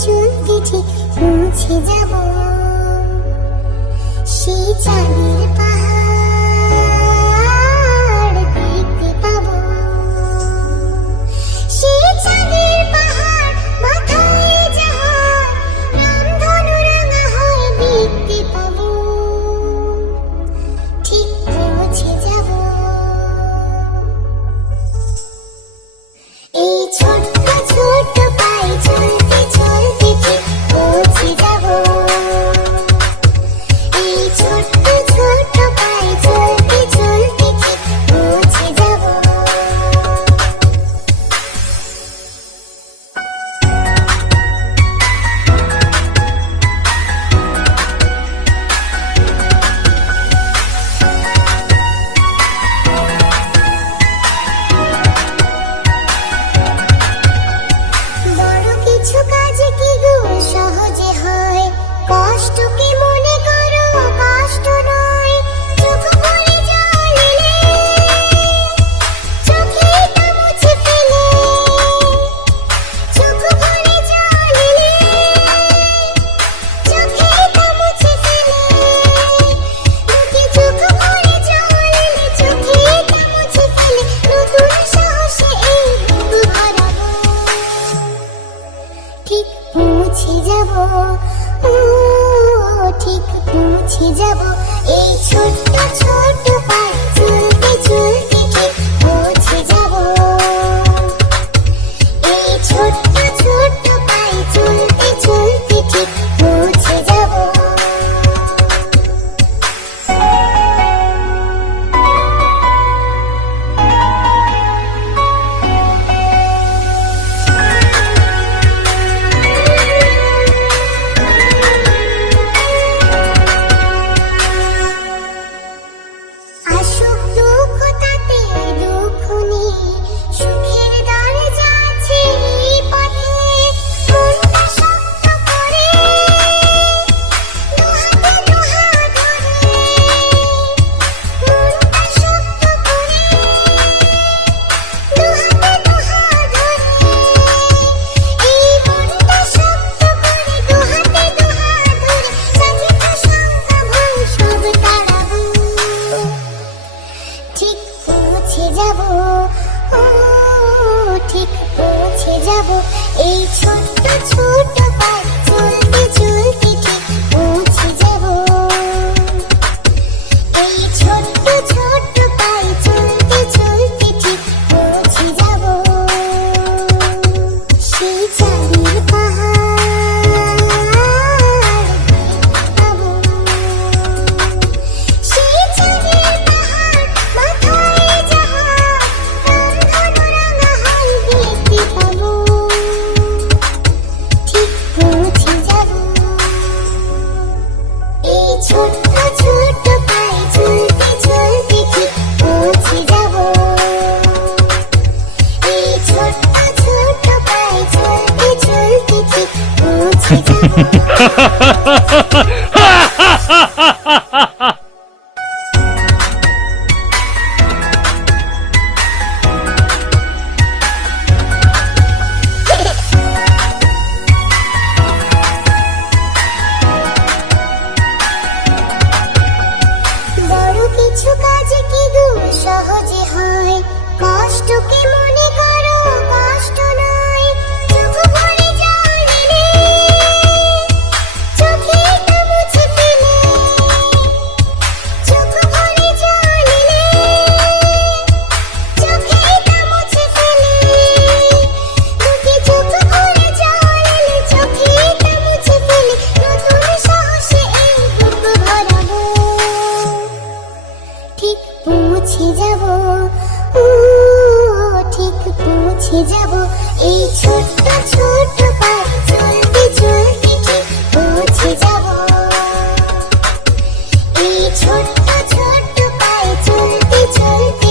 চলতে ঠিক পৌঁছে যাব সেই চাঁদের পাহাড় দেখতে পাবো। সেই চাঁদের পাহাড় মাথায় যাহার রামধনু রাঙা হয়ে দেখতে পাবো, ঠিক পৌঁছে যাব। এই ছোট্ট ছোট্ট পায়ে চলতে চলতে ঠিক পৌঁছে যাব। এই ছোট্ট ছোট্ট পায়ে চলতে চলতে ঠিক পৌঁছে যাব। বড় কিছু কাজ কি গো সহজে হয়, কষ্ট কি মনে করো কষ্ট নয়। চোখ ভরে জল এলে চোখেটা মুছে ফেলে, চোখ ভরে জল এলে চোখেটা মুছে ফেলে, দুটি চোখ ভরে জল এলে চোখেটা মুছে ফেলে, নতুন সাহসে এই বুক ভরাবো, ঠিক পৌঁছে যাব। ও ঠিক পৌঁছে যাব। এই ছোট্ট ছোট্ট পায়ে চলতে চলতে ঠিক পৌঁছে যাব। এই ছোট্ট ছোট্ট পায়ে চলতে চলতে ঠিক পৌঁছে যাব। আসুক দুঃখ তাতে দুঃখ নেই, সুখের দরজা আছে এই পথে। মনটা শক্ত করে দুহাতে দুহাত ধরে, মনটা শক্ত করে দুহাতে দুহাত ধরে, এই মনটা শক্ত করে দুহাতে দুহাত ধরে, সাথে শঙ্কা ভয় সব তাড়াবো, ঠিক পৌঁছে যাব। ও ঠিক পৌঁছে যাব। এই ছোট্ট ছোট্ট পায়ে চলতে চলতে ঠিক পৌঁছে যাব। এই ছোট্ট ছোট্ট পায়ে চলতে চলতে ঠিক পৌঁছে যাব। সেই চাঁদের পাহাড় দেখতে পাবো, সেই চাঁদের পাহাড় মাথায় যাহার রামধনু রাঙা হয় দেখতে পাবো, ঠিক পৌঁছে যাব। এই ছোট্ট ছোট্ট পায়ে চলতে চলতে ঠিক পৌঁছে যাব। এই ছোট্ট ছোট্ট পায়ে চলতে চলতে ঠিক পৌঁছে যাব। বড় কিছু কাজ কি গো সহজে হয়, কষ্ট কি মনে করো কষ্ট নয়। চোখ ভরে জল এলে চোখেটা মুছে ফেলে, চোখ ভরে জল এলে চোখেটা মুছে ফেলে, দুটি চোখ ভরে জল এলে চোখেটা মুছে ফেলে, নতুন সাহসে এই বুক ভরাবো, ঠিক পৌঁছে যাব। ও ঠিক পৌঁছে যাব। এই ছোট্ট ছোট্ট পায়ে চলতে চলতে ঠিক পৌঁছে যাব। এই ছোট্ট ছোট্ট পায়ে চলতে চলতে